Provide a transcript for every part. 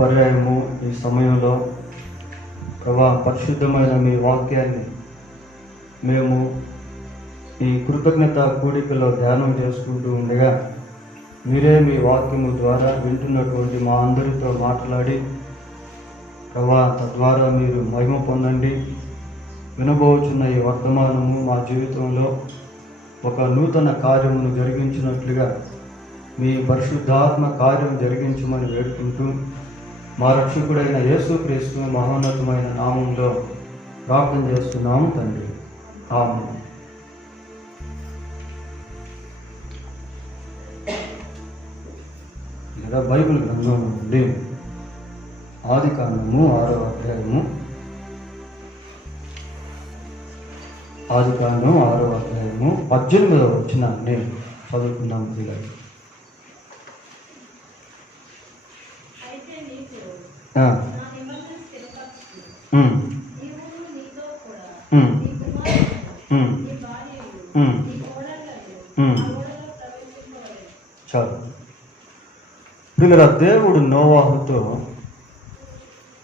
పర్యాయము ఈ సమయంలో ప్రభా పరిశుద్ధమైన మీ వాక్యాన్ని మేము ఈ కృతజ్ఞత కూడికలో ధ్యానం చేసుకుంటూ ఉండగా మీరే మీ వాక్యము ద్వారా వింటున్నటువంటి మా అందరితో మాట్లాడి ప్రభా తద్వారా మీరు మహిమ పొందండి. వినబోచున్న ఈ వర్తమానము మా జీవితంలో ఒక నూతన కార్యమును జరిగించినట్లుగా మీ పరిశుద్ధాత్మ కార్యం జరిగించమని వేడుకుంటూ మా రక్షకుడైన యేసుక్రీస్తు మహోన్నతమైన నామంలో ప్రార్థన చేస్తున్నాము తండ్రి, ఆమేన్. లేదా బైబిల్ గ్రంథం నుండి ఆదికాండము 6వ అధ్యాయము, ఆదికాండం 6వ అధ్యాయము 18వ వచనాన్ని చదువుకున్నాము. పిల్లలు చాలు పిల్లల, దేవుడు నోవాహుతో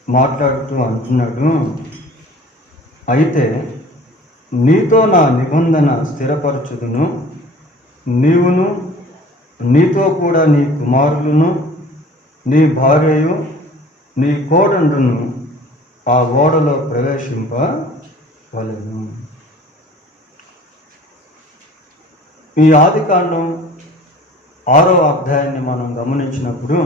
మాట్లాడుతూ అంటున్నాడు, అయితే నీతో నా నిబంధన స్థిరపరచుదును, నీవును నీతో కూడా నీ కుమారులను నీ భార్యయు నీ కోడండును ఆ ఓడలో ప్రవేశింపవలెను. ఈ ఆదికాండం 6వ అధ్యాయాన్ని మనం గమనించినప్పుడు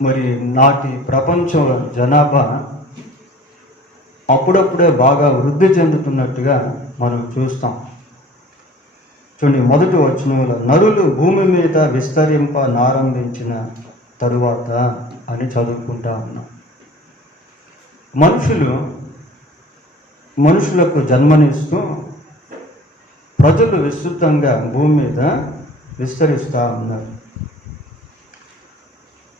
మరి నాటి ప్రపంచ జనాభా అప్పుడప్పుడే బాగా వృద్ధి చెందుతున్నట్టుగా మనం చూస్తాం. చూడండి, మొదటి వచనంలో నరులు భూమి మీద విస్తరింపనారంభించిన తరువాత అని చదువుకుంటా ఉన్నాం. మనుషులకు జన్మనిస్తూ ప్రజలు విస్తృతంగా భూమి మీద విస్తరిస్తూ ఉన్నారు.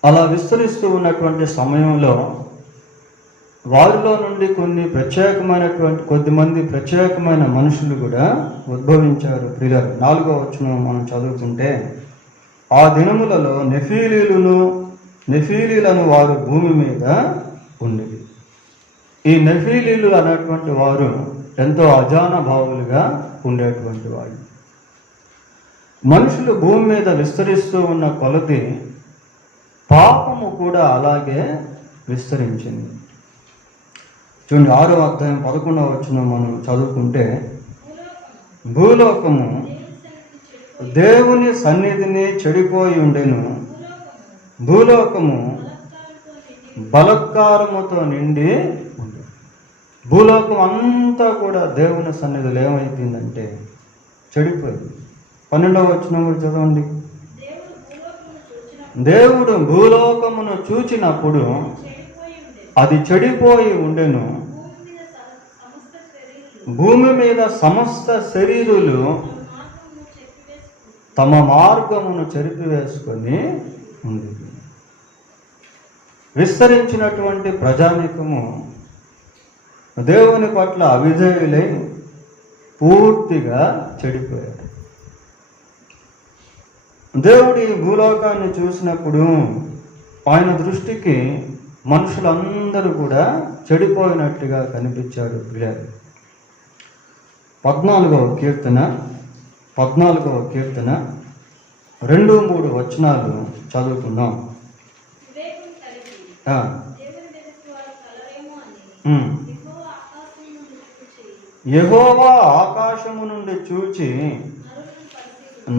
అలా విస్తరిస్తూ ఉన్నటువంటి సమయంలో వారిలో నుండి కొద్దిమంది ప్రత్యేకమైన మనుషులు కూడా ఉద్భవించారు. ప్రియులారా, 4వ వచనం మనం చదువుకుంటే, ఆ దినములలో నెఫీలీలను వారు భూమి మీద ఉండేది. ఈ నెఫీలీలు అనేటువంటి వారు ఎంతో అజానభావులుగా ఉండేటువంటి వాళ్ళు. మనుషులు భూమి మీద విస్తరిస్తూ ఉన్న కొలది పాపము కూడా అలాగే విస్తరించింది. చూడండి, 6వ అధ్యాయం 11వ వచనం మనం చదువుకుంటే, భూలోకము దేవుని సన్నిధిని చెడిపోయి ఉండెను, భూలోకము బలత్కారముతో నిండి ఉంది. భూలోకం అంతా కూడా దేవుని సన్నిధిలో ఏమైపోయిందంటే చెడిపోయింది. 12వ వచనం కూడా చదవండి. దేవుడు భూలోకమును చూచినప్పుడు అది చెడిపోయి ఉండెను, భూమి మీద సమస్త శరీరులు తమ మార్గమును చెరిపివేసుకొని ఉంది. విస్తరించినటువంటి ప్రజానికము దేవుని పట్ల అవిధేయులై పూర్తిగా చెడిపోయారు. దేవుడి భూలోకాన్ని చూసినప్పుడు ఆయన దృష్టికి మనుషులందరూ కూడా చెడిపోయినట్టుగా కనిపించారు. 14వ కీర్తన 2-3 వచనాలు చదువుకుందాం. యెహోవా ఆకాశము నుండి చూచి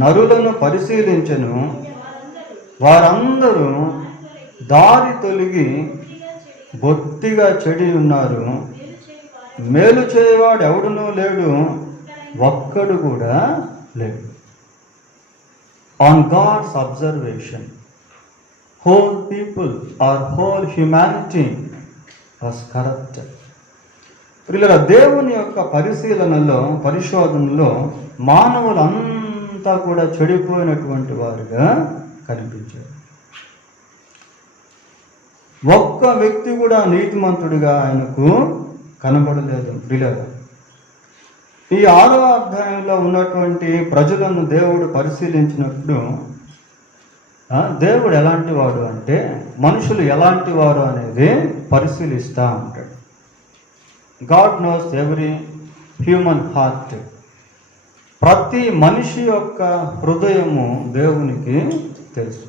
నరులను పరిశీలించెను, వారందరూ దారి తొలగి బొత్తిగా చెడి ఉన్నారు, మేలు చేయవాడు ఎవడునూ లేడు, ఒక్కడు కూడా లేడు. On God's observation whole people or whole humanity was corrupted. ప్రియులారా, దేవుని యొక్క పరిశోధనలో మానవులంతా కూడా చెడిపోయినటువంటి వారుగా కనిపించారు. ఒక్క వ్యక్తి కూడా నీతిమంతుడిగా ఆయనకు కనబడలేదు. ప్రియులారా, ఈ 6వ అధ్యాయంలో ఉన్నటువంటి ప్రజలను దేవుడు పరిశీలించినప్పుడు దేవుడు ఎలాంటి వాడు అంటే మనుషులు ఎలాంటి వారు అనేది పరిశీలిస్తూ ఉంటాడు. God knows every human heart. ప్రతి మనిషి యొక్క హృదయము దేవునికి తెలుసు.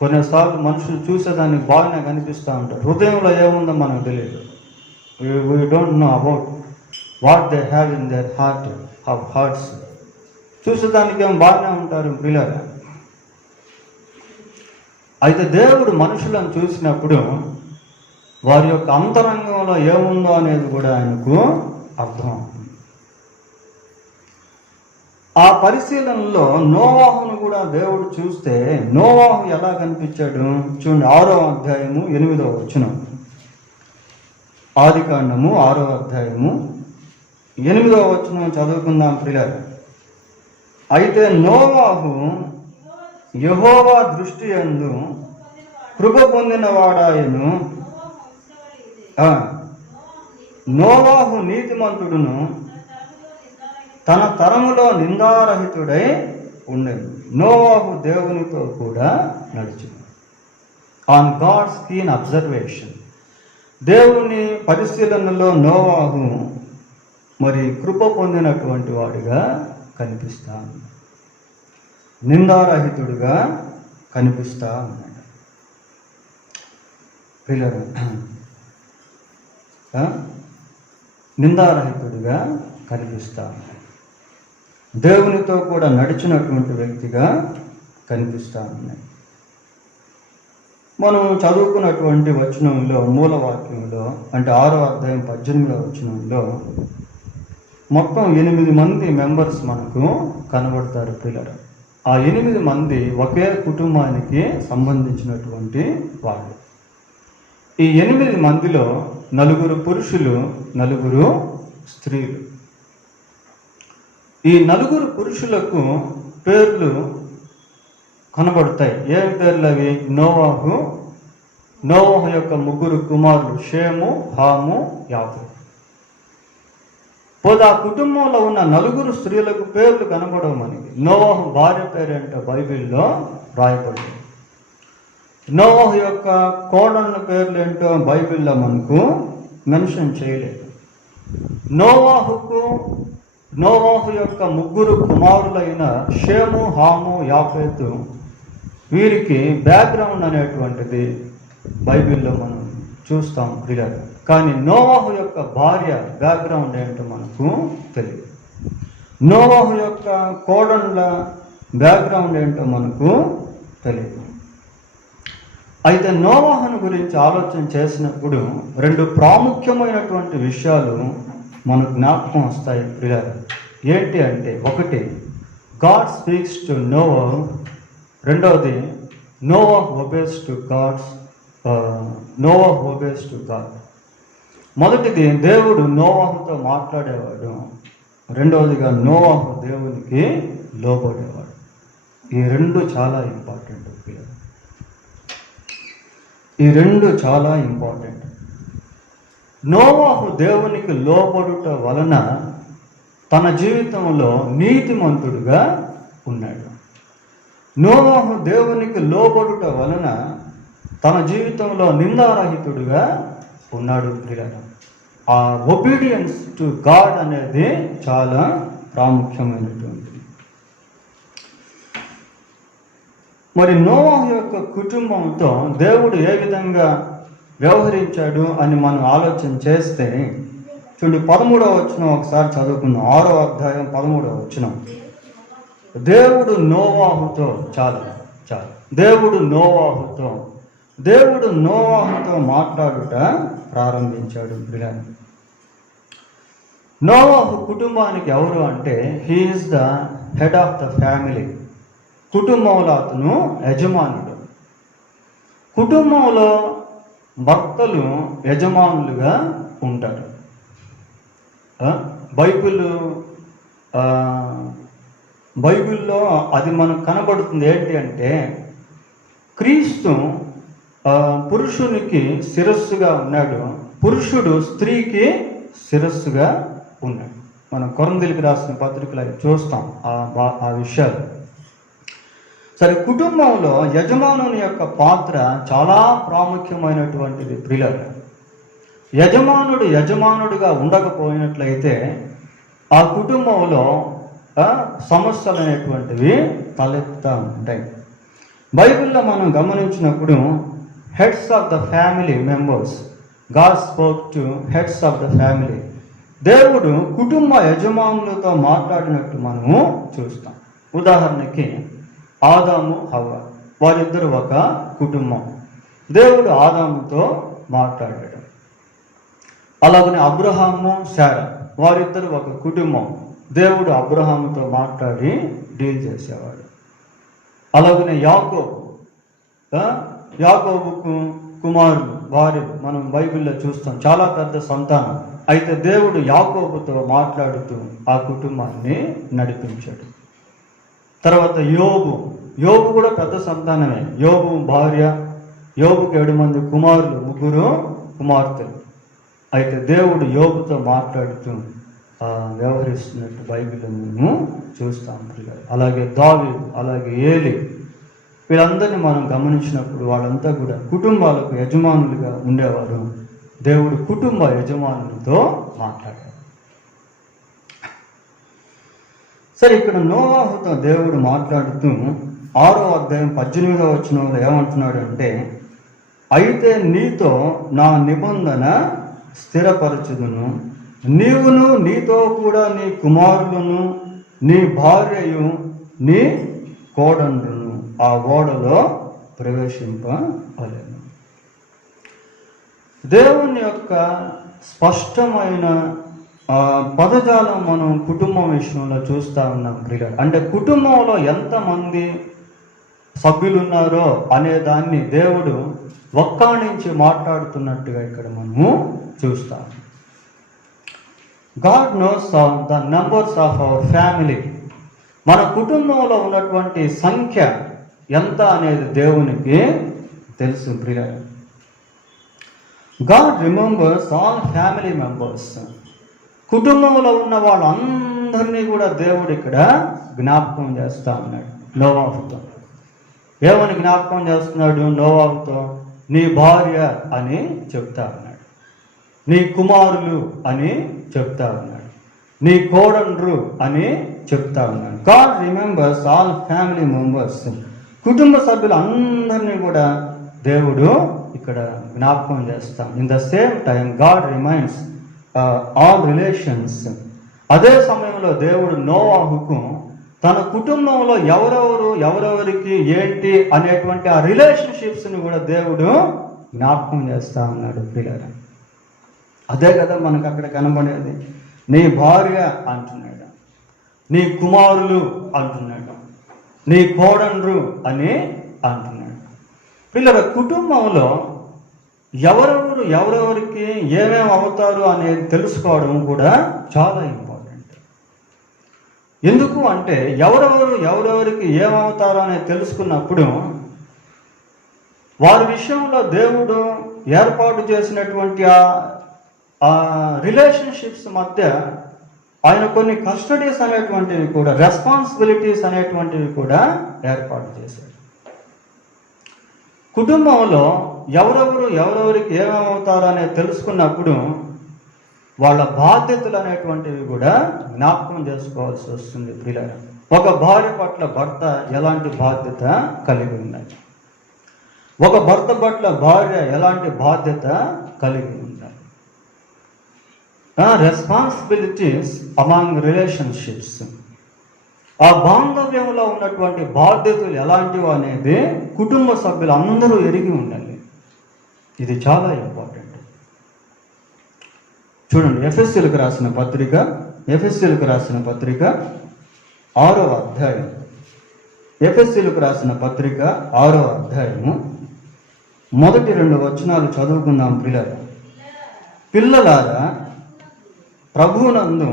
కొన్నిసార్లు మనుషులు చూసేదానికి బాగానే కనిపిస్తూ ఉంటారు, హృదయంలో ఏముందో మనకు తెలియదు. We don't know about what they have in their hearts. చూసేదానికి ఏమో బాగానే ఉంటారు పిల్లలు. అయితే దేవుడు మనుషులను చూసినప్పుడు వారి యొక్క అంతరంగంలో ఏముందో అనేది కూడా ఆయనకు అర్థం అవుతుంది. ఆ పరిశీలనలో నోవాహును కూడా దేవుడు చూస్తే నోవాహు ఎలా కనిపించాడు చూడండి. 6వ అధ్యాయము 8వ వచనం. ఆదికాండము 6వ అధ్యాయము 8వ వచనం చదువుకుందాం ప్రియులారా. అయితే నోవాహు యెహోవా దృష్టి యందు కృప పొందిన వాడాయను. నోవాహు నీతిమంతుడును తన తరములో నిందారహితుడై ఉండేది. నోవాహు దేవునితో కూడా నడిచింది. On God's keen observation. దేవుని పరిశీలనలో నోవాహు మరి కృప పొందినటువంటి వాడిగా కనిపిస్తాను, నిందారహితుడిగా కనిపిస్తా ఉన్నాడు. పిల్లలు నిందారహితుడిగా కనిపిస్తా ఉన్నాడు. దేవునితో కూడా నడిచినటువంటి వ్యక్తిగా కనిపిస్తా ఉన్నాయి. మనం చదువుకున్నటువంటి వచనంలో మూలవాక్యంలో అంటే 6వ అధ్యాయం 18వ వచనంలో మొత్తం 8 మంది మెంబర్స్ మనకు కనబడతారు పిల్లలు. ఆ 8 మంది ఒకే కుటుంబానికి సంబంధించినటువంటి వాళ్ళు. ఈ 8 మందిలో 4 పురుషులు, 4 స్త్రీలు. ఈ 4 పురుషులకు పేర్లు కనబడతాయి. ఏం పేర్లు అవి? నోవాహు యొక్క 3 కుమారులు షేము, హాము, యాఫెతు. పోతే ఆ కుటుంబంలో ఉన్న 4 స్త్రీలకు పేర్లు కనబడవు మనకి. నోవాహు భార్య పేరేంటో బైబిల్లో రాయబడింది. నోవాహు యొక్క కోడళ్ళ పేర్లు ఏంటో బైబిల్లో మనకు మెన్షన్ చేయలేదు. నోవాహు యొక్క 3 కుమారులైన షేము, హాము, యాఫెతు వీరికి బ్యాక్గ్రౌండ్ అనేటువంటిది బైబిల్లో మనం చూస్తాం క్లియర్గా. కానీ నోవాహు యొక్క భార్య బ్యాక్గ్రౌండ్ ఏంటో మనకు తెలియదు. నోవాహు యొక్క కోడళ్ళ బ్యాక్గ్రౌండ్ ఏంటో మనకు తెలియదు. అయితే నోవాహును గురించి ఆలోచన చేసినప్పుడు 2 ప్రాముఖ్యమైనటువంటి విషయాలు మనకు జ్ఞాపకం వస్తాయి ప్రియులారా. ఏంటి అంటే, ఒకటి గాడ్ స్పీక్స్ టు నోవాహ్, రెండవది నోవాహ్ ఒబేస్ టు గాడ్. మొదటిది దేవుడు నోవాహుతో మాట్లాడేవాడు, రెండవదిగా నోవాహు దేవునికి లోబడేవాడు. ఈ 2 చాలా ఇంపార్టెంట్ పిల్లలు. ఈ 2 చాలా ఇంపార్టెంట్. నోవాహు దేవునికి లోబడుట వలన తన జీవితంలో నీతిమంతుడుగా ఉన్నాడు. నోవాహు దేవునికి లోబడుట వలన తన జీవితంలో నిందారహితుడుగా ఉన్నాడు ప్రియులారా. ఆ ఒబీడియన్స్ టు గాడ్ అనేది చాలా ప్రాముఖ్యమైనటువంటిది. మరి నోవాహు యొక్క కుటుంబంతో దేవుడు ఏ విధంగా వ్యవహరించాడు అని మనం ఆలోచన చేస్తే చూడండి, 13వ వచనం ఒకసారి చదువుకుందాం. 6వ అధ్యాయం 13వ వచనం. దేవుడు నోవాహుతో దేవుడు నోవాహుతో మాట్లాడుట ప్రారంభించాడు. నోవాహు కుటుంబానికి ఎవరు అంటే he is the head of the family. కుటుంబంలో అతను యజమానుడు. కుటుంబంలో భర్తలు యజమానులుగా ఉంటారు. బైబిల్లో అది మనకు కనబడుతుంది. ఏంటి అంటే, క్రీస్తు పురుషునికి శిరస్సుగా ఉన్నాడు, పురుషుడు స్త్రీకి శిరస్సుగా ఉన్నాడు. మనం కొరంథీయులకు రాసిన పత్రికలు చూస్తాం ఆ విషయాలు. సరే, కుటుంబంలో యజమానుని యొక్క పాత్ర చాలా ప్రాముఖ్యమైనటువంటిది ప్రియులారా. యజమానుడుగా ఉండకపోయినట్లయితే ఆ కుటుంబంలో సమస్యలు అనేటువంటివి తలెత్తుతూ ఉంటాయి. బైబిల్లో మనం గమనించినప్పుడు heads of the family members, God spoke to heads of the family. దేవుడు కుటుంబ యజమానులతో మాట్లాడినట్టు మనము చూస్తాం. ఉదాహరణకి ఆదాము హవ్వ, వారిద్దరు ఒక కుటుంబం. దేవుడు ఆదాముతో మాట్లాడాడు. అలాగనే అబ్రహాము శారా, వారిద్దరు ఒక కుటుంబం. దేవుడు అబ్రహాముతో మాట్లాడి డీల్ చేసేవాడు. అలాగనే యాకోబుకు కుమారులు, వారి మనం బైబిల్లో చూస్తాం, చాలా పెద్ద సంతానం. అయితే దేవుడు యాకోబుతో మాట్లాడుతూ ఆ కుటుంబాన్ని నడిపించాడు. తర్వాత యోబు కూడా పెద్ద సంతానమే. యోబు భార్య, యోబుకి 7 మంది కుమారులు, 3 కుమార్తెలు. అయితే దేవుడు యోబుతో మాట్లాడుతూ వ్యవహరిస్తున్నట్టు బైబిల్లో మేము చూస్తాం. అలాగే దావీదు, అలాగే ఏలి, వీళ్ళందరినీ మనం గమనించినప్పుడు వాళ్ళంతా కూడా కుటుంబాలకు యజమానులుగా ఉండేవారు. దేవుడు కుటుంబ యజమానులతో మాట్లాడాడు. సరే, ఇక్కడ నోవాహుతో దేవుడు మాట్లాడుతూ 6వ అధ్యాయం 18వ వచనంలో ఏమంటున్నాడు అంటే, అయితే నీతో నా నిబంధన స్థిరపరచుదును, నీవును నీతో కూడా నీ కుమారులను నీ భార్యయు నీ కోడండ్రును ఆ ఓడలో ప్రవేశింపవలెను. దేవుని యొక్క స్పష్టమైన పదజాలం మనం కుటుంబం విషయంలో చూస్తూ ఉన్నాం ప్రియులారా. అంటే కుటుంబంలో ఎంతమంది సభ్యులు ఉన్నారో అనే దాన్ని దేవుడు ఒక్కాణించి మాట్లాడుతున్నట్టుగా ఇక్కడ మనము చూస్తాం. God knows the numbers of our family. మన కుటుంబంలో ఉన్నటువంటి సంఖ్య ఎంత అనేది దేవునికి తెలుసు ప్రియులారా. God remembers all family members. కుటుంబంలో ఉన్న వాళ్ళందరినీ కూడా దేవుడు ఇక్కడ జ్ఞాపకం చేస్తా ఉన్నాడు నోవాహుతో. ఏమని జ్ఞాపకం చేస్తున్నాడు నోవాహుతో? నీ భార్య అని చెప్తా ఉన్నాడు, నీ కుమారులు అని చెప్తా ఉన్నాడు, నీ కోడండ్రు అని చెప్తా ఉన్నాడు. God remembers all family members. కుటుంబ సభ్యులు అందరినీ కూడా దేవుడు ఇక్కడ జ్ఞాపకం చేస్తాం. In the same time God reminds all relations. అదే సమయంలో దేవుడు నోవాహుకు తన కుటుంబంలో ఎవరెవరికి ఏంటి అనేటువంటి ఆ రిలేషన్షిప్స్ని కూడా దేవుడు జ్ఞాపకం చేస్తా ఉన్నాడు పిల్లరా. అదే కదా మనకు అక్కడ కనబడేది. నీ భార్య అంటున్నాడు, నీ కుమారులు అంటున్నాడు, నీ కోడండ్రు అని అంటున్నాడు. పిల్లల కుటుంబంలో ఎవరెవరికి ఏమేమి అవుతారు అనేది తెలుసుకోవడం కూడా చాలా ఇంపార్టెంట్. ఎందుకు అంటే ఎవరెవరికి ఏమవుతారు అనేది తెలుసుకున్నప్పుడు వారి విషయంలో దేవుడు ఏర్పాటు చేసినటువంటి ఆ రిలేషన్షిప్స్ మధ్య ఆయన కొన్ని కస్టడీస్ అనేటువంటివి కూడా, రెస్పాన్సిబిలిటీస్ అనేటువంటివి కూడా ఏర్పాటు చేశారు. కుటుంబంలో ఎవరెవరికి ఏమవుతారో అనేది తెలుసుకున్నప్పుడు వాళ్ళ బాధ్యతలు అనేటువంటివి కూడా జ్ఞాపకం చేసుకోవాల్సి వస్తుంది పిల్లలు. ఒక భార్య పట్ల భర్త ఎలాంటి బాధ్యత కలిగి ఉన్నాయి, ఒక భర్త పట్ల భార్య ఎలాంటి బాధ్యత కలిగి ఉండాలి. Responsibilities among relationships. ఆ బాంధవ్యంలో ఉన్నటువంటి బాధ్యతలు ఎలాంటివి అనేది కుటుంబ సభ్యులు అందరూ ఎరిగి ఉండాలి. ఇది చాలా ఇంపార్టెంట్. చూడండి, ఎఫెసీయులకు రాసిన పత్రిక 6వ అధ్యాయం, ఎఫెసీయులకు రాసిన పత్రిక 6వ అధ్యాయము మొదటి 2 వచనాలు చదువుకుందాం. పిల్లలారా ప్రభువునందు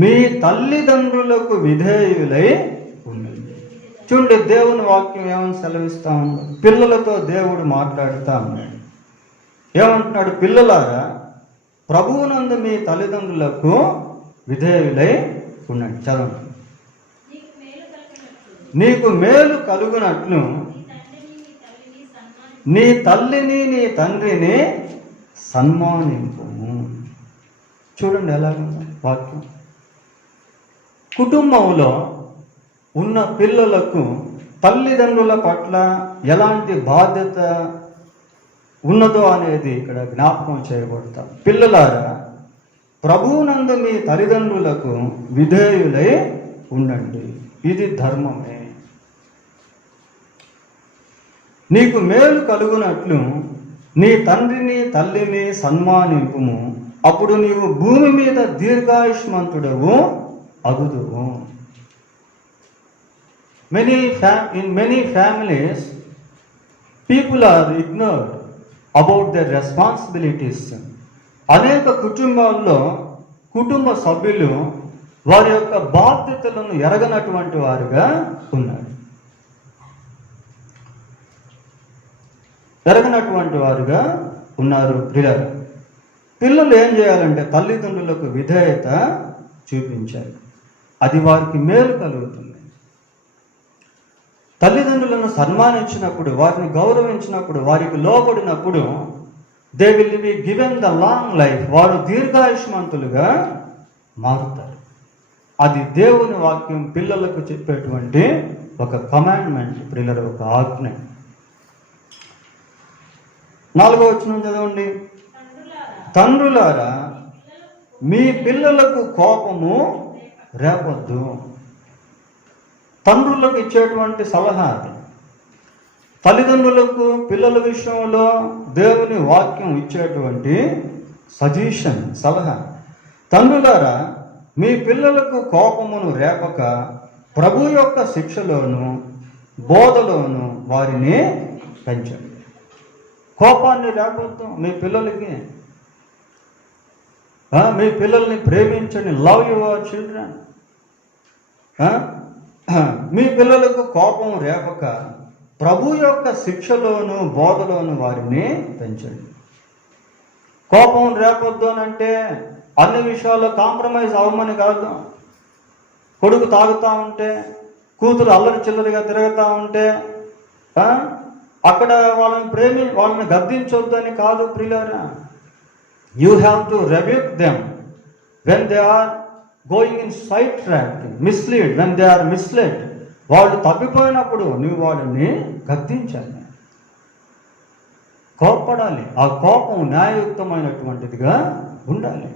మీ తల్లిదండ్రులకు విధేయులై ఉండండి. చూడండి, దేవుని వాక్యం ఏమని సెలవిస్తా ఉంది? పిల్లలతో దేవుడు మాట్లాడుతూ ఉన్నాడు. ఏమంటున్నాడు? పిల్లలారా ప్రభువునందు మీ తల్లిదండ్రులకు విధేయులై ఉండండి. చదవండి. నీకు మేలు కలుగునట్లు నీ తల్లిని నీ తండ్రిని సన్మానింపు. చూడండి ఎలాగ వాక్యం. కుటుంబంలో ఉన్న పిల్లలకు తల్లిదండ్రుల పట్ల ఎలాంటి బాధ్యత ఉన్నదో అనేది ఇక్కడ జ్ఞాపకం చేయబడతాం. పిల్లలారా, ప్రభువునందు మీ తల్లిదండ్రులకు విధేయులై ఉండండి, ఇది ధర్మమే. నీకు మేలు కలుగునట్లు నీ తండ్రిని తల్లిని సన్మానింపుము, అప్పుడు నీవు భూమి మీద దీర్ఘాయుష్మంతుడవు అగుదువు. In many families, people are ignored about their responsibilities. అనేక కుటుంబాల్లో కుటుంబ సభ్యులు వారి యొక్క బాధ్యతలను ఎరగనటువంటి వారుగా ఉన్నారు. పిల్లలు ఏం చేయాలంటే తల్లిదండ్రులకు విధేయత చూపించాలి, అది వారికి మేలు కలుగుతుంది. తల్లిదండ్రులను సన్మానించినప్పుడు, వారిని గౌరవించినప్పుడు, వారికి లోబడినప్పుడు they will be given the long life, వారు దీర్ఘాయుష్మంతులుగా మారుతారు. అది దేవుని వాక్యం పిల్లలకు చెప్పేటువంటి ఒక కమాండ్మెంట్, పిల్లల ఒక ఆజ్ఞ. 4వ వచనం చదవండి. తండ్రులారా, మీ పిల్లలకు కోపము రేపొద్దు. తండ్రులకు ఇచ్చేటువంటి సలహా అది. తల్లిదండ్రులకు పిల్లల విషయంలో దేవుని వాక్యం ఇచ్చేటువంటి సజెషన్, సలహా. తండ్రులారా, మీ పిల్లలకు కోపమును రేపక ప్రభు యొక్క శిక్షలోను బోధలోను వారిని పెంచండి. కోపాన్ని రేపొద్దు మీ పిల్లలకి. మీ పిల్లల్ని ప్రేమించండి. Love your children. మీ పిల్లలకు కోపం రేపక ప్రభు యొక్క శిక్షలోను బోధలోను వారిని పెంచండి. కోపం రేపొద్దు అని అంటే అన్ని విషయాల్లో కాంప్రమైజ్ అవ్వమని కాదు. కొడుకు తాగుతూ ఉంటే, కూతురు అల్లరి చిల్లరిగా తిరుగుతూ ఉంటే అక్కడ వాళ్ళని గద్దించొద్దు అని కాదు ప్రియులారా. You have to rebuke them when they are going in side track, misled, when they are misled. వాళ్ళు తప్పిపోయినప్పుడు నువ్వు వాళ్ళని గద్దించాలి, కోప్పడాలి. ఆ కోపం న్యాయయుక్తమైనటువంటిదిగా ఉండాలి.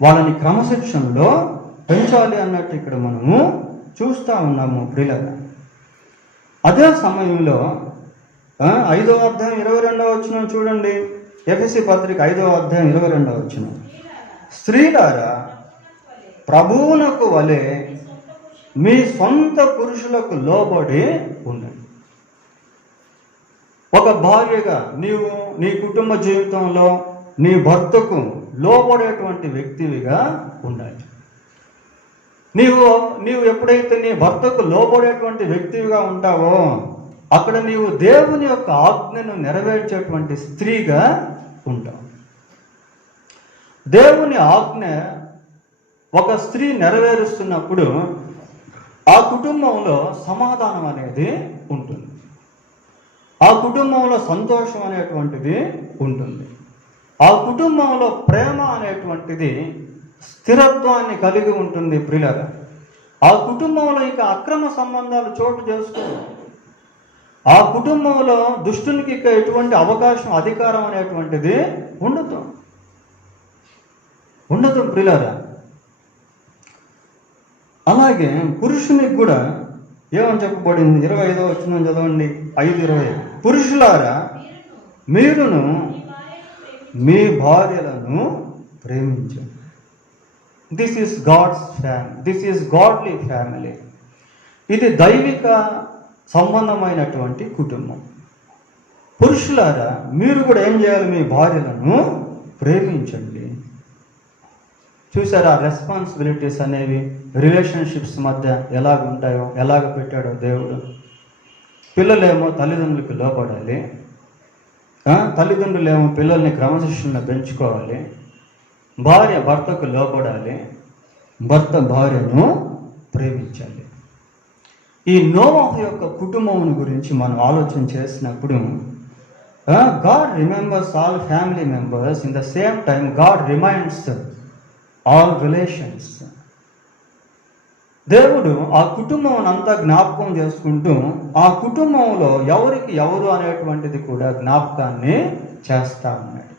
వాళ్ళని క్రమశిక్షణలో పెంచాలి అన్నట్టు ఇక్కడ మనము చూస్తూ ఉన్నాము ప్రియులారా. అదే సమయంలో 5వ అధ్యాయం 22వ వచనం చూడండి. ఎఫెసీ పత్రిక 5వ అధ్యాయం 22వ వచనం. స్త్రీలారా, ప్రభువునకు వలె మీ సొంత పురుషులకు లోబడి ఉండండి. ఒక భార్యగా నీవు నీ కుటుంబ జీవితంలో నీ భర్తకు లోబడేటువంటి వ్యక్తివిగా ఉండాలి. నీవు ఎప్పుడైతే నీ భర్తకు లోబడేటువంటి వ్యక్తివిగా ఉంటావో అక్కడ నీవు దేవుని యొక్క ఆజ్ఞను నెరవేర్చేటువంటి స్త్రీగా ఉంటావు. దేవుని ఆజ్ఞ ఒక స్త్రీ నెరవేరుస్తున్నప్పుడు ఆ కుటుంబంలో సమాధానం అనేది ఉంటుంది, ఆ కుటుంబంలో సంతోషం అనేటువంటిది ఉంటుంది, ఆ కుటుంబంలో ప్రేమ అనేటువంటిది స్థిరత్వాన్ని కలిగి ఉంటుంది ప్రియులారా. ఆ కుటుంబంలో ఇక అక్రమ సంబంధాలు చోటు చేసుకోవు. ఆ కుటుంబంలో దుష్టునికి ఇక ఎటువంటి అవకాశం, అధికారం అనేటువంటిది ఉండదు ప్రియులారా. అలాగే పురుషునికి కూడా ఏమని చెప్పబడింది? 25వ వచనం చదవండి. 5:20. పురుషులారా, మీరును మీ భార్యలను ప్రేమించండి. This is God's family, this is godly family. ఇది దైవిక సంబంధమైనటువంటి కుటుంబం. పురుషులారా, మీరు కూడా ఏం చేయాలి? మీ భార్యలను ప్రేమించండి. చూసారా రెస్పాన్సిబిలిటీస్ అనేవి రిలేషన్షిప్స్ మధ్య ఎలాగ ఉంటాయో, ఎలాగ పెట్టాడో దేవుడు. పిల్లలేమో తల్లిదండ్రులకు లోపడాలి, తల్లిదండ్రులేమో పిల్లల్ని క్రమశిక్షణలో పెంచుకోవాలి, భార్య భర్తకు లోపడాలి, భర్త భార్యను ప్రేమించాలి. ఈ నోవాహు యొక్క కుటుంబం గురించి మనం ఆలోచన చేసినప్పుడు God remembers all family members, in the same time God reminds all relations. దేవుడు ఆ కుటుంబం అంతా జ్ఞాపకం చేసుకుంటూ ఆ కుటుంబంలో ఎవరికి ఎవరు అనేటువంటిది కూడా జ్ఞాపకాన్ని చేస్తా ఉన్నాడు.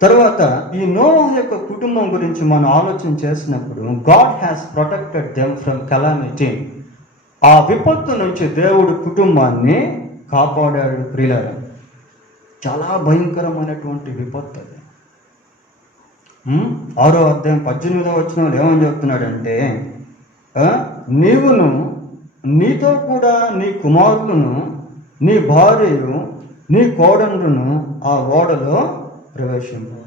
తర్వాత ఈ నోవాహు యొక్క కుటుంబం గురించి మనం ఆలోచన చేసినప్పుడు God has protected them from calamity. ఆ విపత్తు నుంచి దేవుడు కుటుంబాన్ని కాపాడాడు. ప్రియులారా, చాలా భయంకరమైనటువంటి విపత్తు అది. 6వ అధ్యాయం 18వ వచనంలో ఏమని చెప్తున్నాడంటే, నీవును నీతో కూడా నీ కుమారులను నీ భార్యను నీ కోడళ్ళను ఆ ఓడలో ప్రవేశింపు.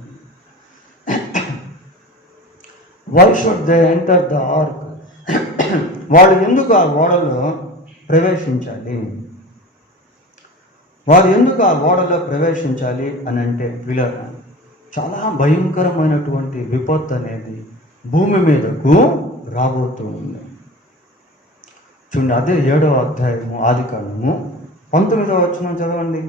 Why should they enter the ark? వాళ్ళు ఎందుకు ఆ ఓడలో ప్రవేశించాలి? వారు ఎందుకు ఆ ఓడలో ప్రవేశించాలి అని అంటే, పిల్లలు, చాలా భయంకరమైనటువంటి విపత్తు అనేది భూమి మీదకు రాబోతూ ఉంది. చూడండి, అదే 7వ అధ్యాయము ఆదికాండము 19వ వచనం చదవండి.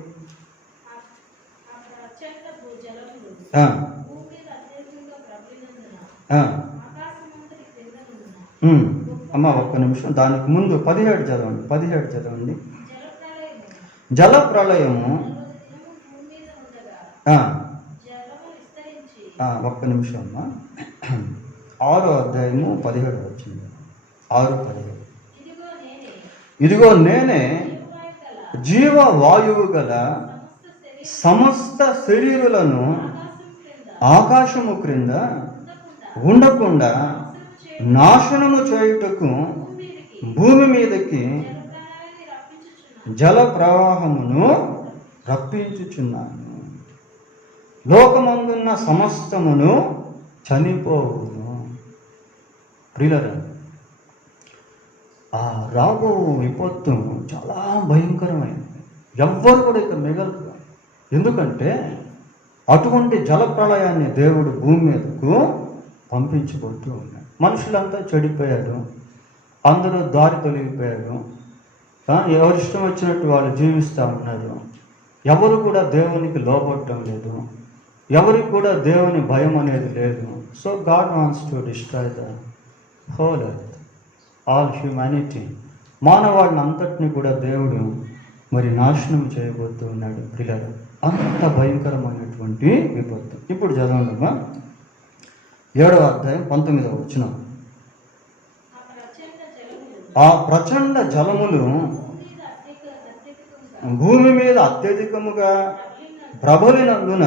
అమ్మ ఒక్క నిమిషం, దానికి ముందు 17 చదవండి. 17 చదవండి. జల ప్రళయము ఒక్క నిమిషం అమ్మా. 6వ అధ్యాయము 17 వచ్చింది. 6:17. ఇదిగో నేనే జీవవాయువు గల సమస్త శరీరులను ఆకాశము క్రింద ఉండకుండా నాశనము చేయుటకు భూమి మీదకి జల ప్రవాహమును రప్పించుచున్నాను. లోకమందున్న సమస్తమును చనిపోవును. ప్రియులారా, ఆ రాబో విపత్తు చాలా భయంకరమైనది. ఎవ్వరు కూడా ఇక మిగలదు. ఎందుకంటే అటువంటి జల ప్రళయాన్ని దేవుడు భూమి మీదకు పంపించబోతూ ఉన్నాడు. మనుషులంతా చెడిపోయారు, అందరూ దారి తొలగిపోయారు, ఎవరిష్టం వచ్చినట్టు వాళ్ళు జీవిస్తూ ఉన్నారు. ఎవరు కూడా దేవునికి లోబడటం లేదు, ఎవరికి కూడా దేవుని భయం అనేది లేదు. So God wants to destroy the whole earth, all humanity. మానవాడిని అంతటిని కూడా దేవుడు మరి నాశనం చేయబోతూ ఉన్నాడు. పిల్లలు, అంత భయంకరమైనటువంటి విపత్తు. ఇప్పుడు చదవండమ్మా, 7వ అధ్యాయం 19వ వచనం. ఆ ప్రచండ జలములు భూమి మీద అత్యధికముగా ప్రబలినందున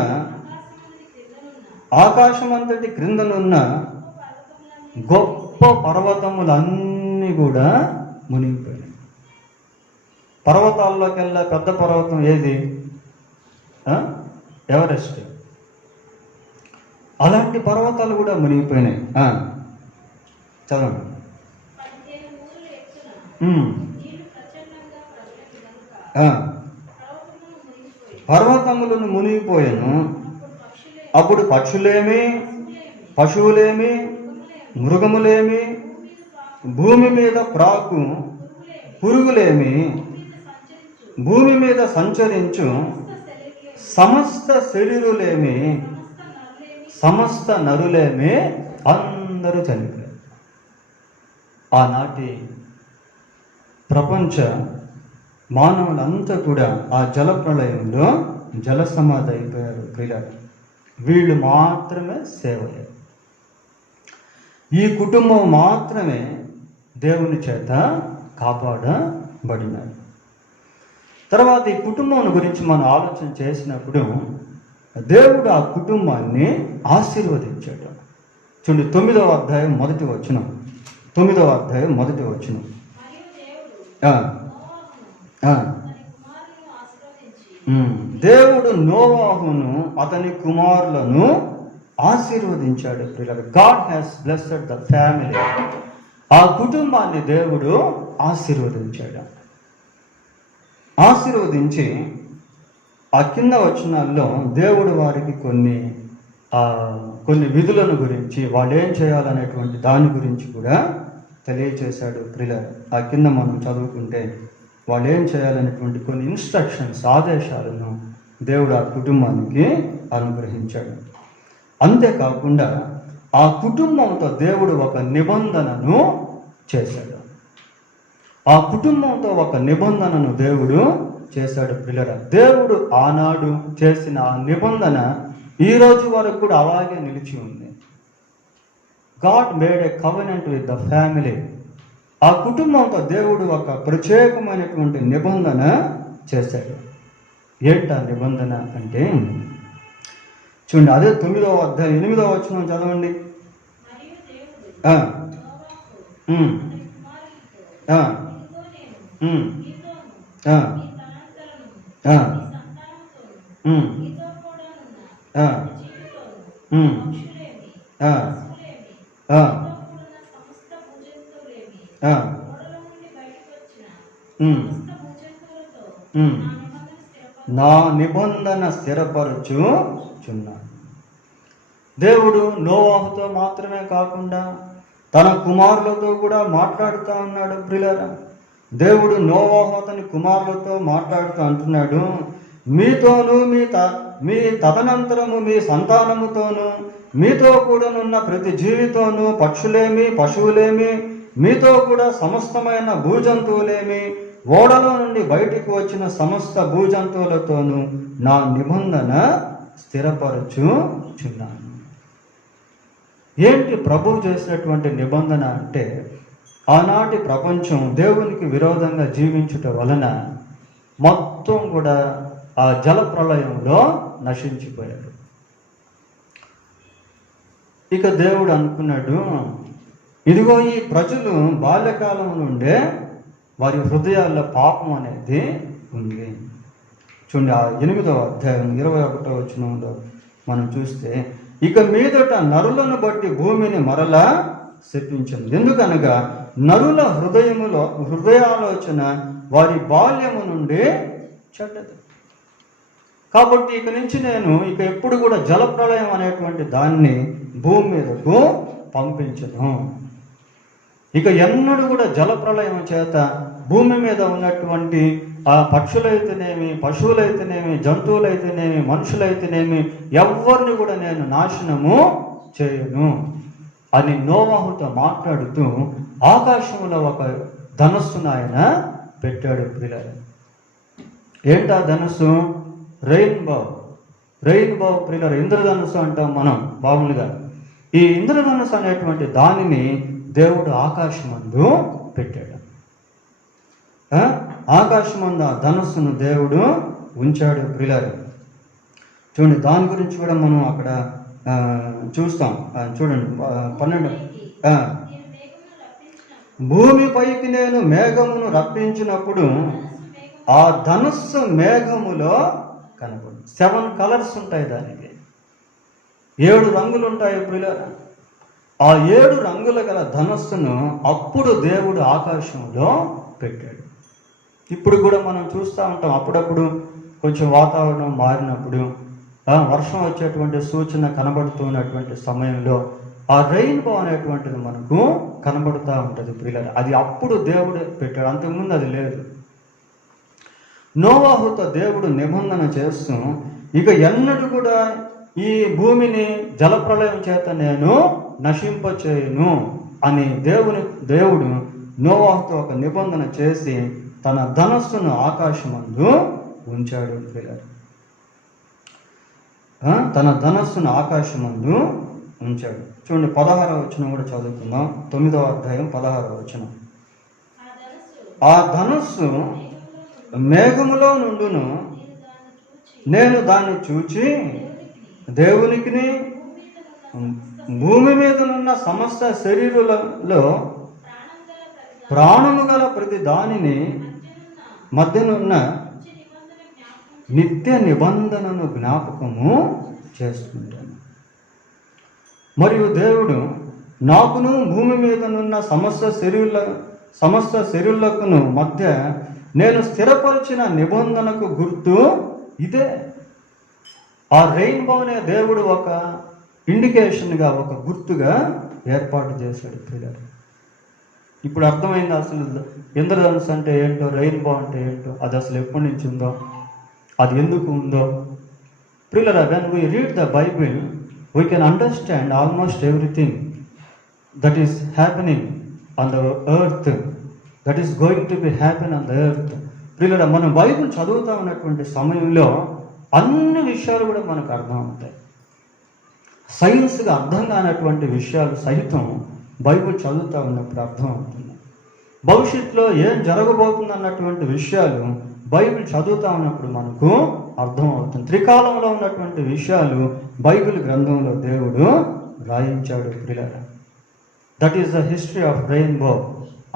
ఆకాశమంతటి క్రిందనున్న గొప్ప పర్వతములన్నీ కూడా మునిగిపోయాయి. పర్వతాల్లోకెల్లా పెద్ద పర్వతం ఏది? ఎవరెస్ట్. అలాంటి పర్వతాలు కూడా మునిగిపోయినాయి. చదవండి. పర్వతములను మునిగిపోయాను. అప్పుడు పక్షులేమి, పశువులేమి, మృగములేమి, భూమి మీద ప్రాకు పురుగులేమి, భూమి మీద సంచరించు సమస్త శరీరులేమి, సమస్త నరులేమి అందరూ చనిపోయారు. ఆనాటి ప్రపంచ మానవులంతా కూడా ఆ జల ప్రళయంలో జల సమాధి అయిపోయారు. పిల్లలు, వీళ్ళు మాత్రమే సేవ అయ్యారు. ఈ కుటుంబం మాత్రమే దేవుని చేత కాపాడబడినారు. తర్వాత ఈ కుటుంబం గురించి మనం ఆలోచన చేసినప్పుడు దేవుడు ఆ కుటుంబాన్ని ఆశీర్వదించాడు. చూడండి, 9వ అధ్యాయం 1వ వచనం. 9వ అధ్యాయం 1వ వచనం. దేవుడు నోవాహును అతని కుమారులను ఆశీర్వదించాడు. పిల్లలు, God has blessed the family. ఆ కుటుంబాన్ని దేవుడు ఆశీర్వదించాడు. ఆశీర్వదించి ఆ కింద వచనాల్లో దేవుడు వారికి కొన్ని విధులను గురించి, వాళ్ళు ఏం చేయాలనేటువంటి దాని గురించి కూడా తెలియచేశాడు ప్రియులారా. ఆ కింద మనం చదువుకుంటే వాళ్ళు ఏం చేయాలనేటువంటి కొన్ని ఇన్స్ట్రక్షన్స్, ఆదేశాలను దేవుడు ఆ కుటుంబానికి అనుగ్రహించాడు. అంతేకాకుండా ఆ కుటుంబంతో దేవుడు ఒక నిబంధనను చేశాడు. ఆ కుటుంబంతో ఒక నిబంధనను దేవుడు చేశాడు ప్రియులారా. దేవుడు ఆనాడు చేసిన ఆ నిబంధన ఈ రోజు వరకు కూడా అలాగే నిలిచి ఉంది. God made A covenant with the family. ఆ కుటుంబంతో దేవుడు ఒక ప్రత్యేకమైనటువంటి నిబంధన చేశాడు. ఏంటి ఆ నిబంధన అంటే, చూడండి, అదే 9వ అధ్యాయం 8వ వచనం చదవండి. నా నిబంధన స్థిరపరచుచున్నాను. దేవుడు నోవాహుతో మాత్రమే కాకుండా తన కుమారులతో కూడా మాట్లాడుతూ ఉన్నాడు ప్రియులారా. దేవుడు నోవాహు అతని కుమారులతో మాట్లాడుతూ అంటున్నాడు, మీతోనూ మీ తదనంతరము మీ సంతానముతోనూ మీతో కూడానున్న ప్రతి జీవితోనూ, పక్షులేమి పశువులేమి, మీతో కూడా సమస్తమైన భూజంతువులేమి, ఓడలో నుండి బయటికి వచ్చిన సమస్త భూజంతువులతోనూ నా నిబంధన స్థిరపరచుచున్నాను. ఏంటి ప్రభువు చేసినటువంటి నిబంధన అంటే, ఆనాటి ప్రపంచం దేవునికి విరోధంగా జీవించుట వలన మొత్తం కూడా ఆ జల ప్రళయంలో నశించిపోయాడు. ఇక దేవుడు అనుకున్నాడు, ఇదిగో ఈ ప్రజలు బాల్యకాలం నుండే వారి హృదయాల్లో పాపం అనేది ఉంది. చూడండి, ఆ 8వ అధ్యాయం 21వ వచనంలో మనం చూస్తే, ఇక మీదట నరులను బట్టి భూమిని మరలా శపించను. ఎందుకనగా నరుల హృదయాలోచన వారి బాల్యము నుండి చెడ్డది. కాబట్టి ఇక నుంచి నేను ఎప్పుడు కూడా జలప్రళయం అనేటువంటి దాన్ని భూమి మీదకు పంపించను. ఇక ఎన్నడూ కూడా జలప్రళయం చేత భూమి మీద ఉన్నటువంటి ఆ పక్షులైతేనేమి, పశువులైతేనేమి, జంతువులైతేనేమి, మనుషులైతేనేమి ఎవరిని కూడా నేను నాశనము చేయను అని నోవాహుతో మాట్లాడుతూ ఆకాశంలో ఒక ధనస్సును ఆయన పెట్టాడు ప్రియులారా. ఏంటా ధనస్సు? రెయిన్బో ప్రియులారా. ఇంద్రధనుస్సు అంటాం మనం మామూలుగా. ఈ ఇంద్రధనుస్సు అనేటువంటి దానిని దేవుడు ఆకాశమందు పెట్టాడు. ఆకాశమందు ఆ ధనస్సును దేవుడు ఉంచాడు ప్రియులారా. చూడండి, దాని గురించి కూడా మనం అక్కడ చూస్తాం. చూడండి 12, భూమిపైకి నేను మేఘమును రప్పించినప్పుడు ఆ ధనుస్సు మేఘములో కనపడు. 7 కలర్స్ ఉంటాయి, దానికి 7 రంగులు ఉంటాయి ప్రియులారా. ఆ 7 రంగుల గల ధనస్సును అప్పుడు దేవుడు ఆకాశంలో పెట్టాడు. ఇప్పుడు కూడా మనం చూస్తూ ఉంటాం, అప్పుడప్పుడు కొంచెం వాతావరణం మారినప్పుడు వర్షం వచ్చేటువంటి సూచన కనబడుతున్నటువంటి సమయంలో ఆ రెయిన్బో అనేటువంటిది మనకు కనబడుతూ ఉంటుంది ప్రియులారా. అది అప్పుడు దేవుడు పెట్టాడు, అంతకుముందు అది లేదు. నోవాహుతో దేవుడు నిబంధన చేస్తూ ఇక ఎన్నడూ కూడా ఈ భూమిని జలప్రళయం చేత నేను నశింపచేయను అని దేవుడు నోవాహుతో ఒక నిబంధన చేసి తన ధనస్సును ఆకాశమందు ఉంచాడు ప్రియులారా. తన ధనస్సును ఆకాశమందు ఉంచాడు. చూడండి, 16వ వచనం కూడా చదువుకుందాం. 9వ అధ్యాయం 16వ వచనం. ఆ ధనస్సు మేఘములో నుండును, నేను దాన్ని చూచి దేవునికిని భూమి మీదనున్న సమస్త శరీరులలో ప్రాణము గల ప్రతి దానిని మధ్యనున్న నిత్య నిబంధనను జ్ఞాపకము చేసుకుంటాను. మరియు దేవుడు నాకును భూమి మీదనున్న సమస్త శరీరులకును మధ్య నేను స్థిరపరిచిన నిబంధనకు గుర్తు ఇదే. ఆ రెయిన్బోనే దేవుడు ఒక ఇండికేషన్గా, ఒక గుర్తుగా ఏర్పాటు చేశాడు పిల్లలు. ఇప్పుడు అర్థమైంది అసలు ఇంద్రధనుసు అంటే ఏంటో, రెయిన్బో అంటే ఏంటో, అది అసలు ఎప్పటి నుంచి ఉందో, అది ఎందుకు ఉందో. ప్రియులారా, when we read the Bible, we can understand almost everything that is happening on the earth, that is going to be happen on the earth. ప్రియులారా, మనం బైబిల్ చదువుతా ఉన్నటువంటి సమయంలో అన్ని విషయాలు కూడా మనకు అర్థం అవుతాయి. సైన్స్గా అర్థం కానటువంటి విషయాలు సహితం బైబిల్ చదువుతూ ఉన్నప్పుడు అర్థం అవుతుంది. భవిష్యత్తులో ఏం జరగబోతుంది అన్నటువంటి విషయాలు బైబిల్ చదువుతూ ఉన్నప్పుడు మనకు అర్థం అవుతుంది. త్రికాలంలో ఉన్నటువంటి విషయాలు బైబిల్ గ్రంథంలో దేవుడు రాయించాడు. ప్రియులారా, that is the history of rainbow.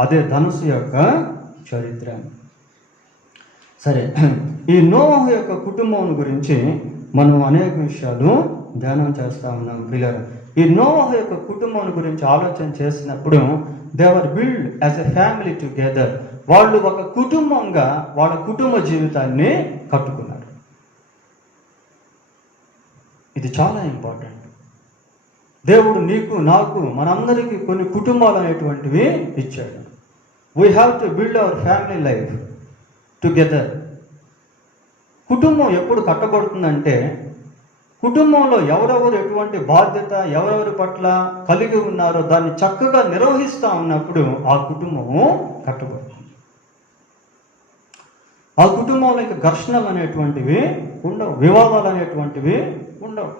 అదే ధనుసు యొక్క చరిత్ర. సరే, ఈ నోవహు యొక్క కుటుంబం గురించి మనం అనేక విషయాలు ధ్యానం చేస్తూ ఉన్నాం. ప్రియులారా, ఈ నోవహు యొక్క కుటుంబం గురించి ఆలోచన చేసినప్పుడు they were build as a family together. వాళ్ళు ఒక కుటుంబంగా వాళ్ళ కుటుంబ జీవితాన్ని కట్టుకున్నారు. ఇది చాలా ఇంపార్టెంట్. దేవుడు నీకు, నాకు, మనందరికీ కొన్ని కుటుంబాలు అనేటువంటివి ఇచ్చాడు. We have to build our family life together. కుటుంబం ఎప్పుడు కట్టబడుతుందంటే, కుటుంబంలో ఎవరెవరు ఎటువంటి బాధ్యత ఎవరెవరి పట్ల కలిగి ఉన్నారో దాన్ని చక్కగా నిర్వహిస్తూ ఉన్నప్పుడు ఆ కుటుంబము కట్టబడుతుంది. ఆ కుటుంబంలో ఇంకా ఘర్షణలు అనేటువంటివి ఉండవు, వివాదాలు అనేటువంటివి ఉండవు.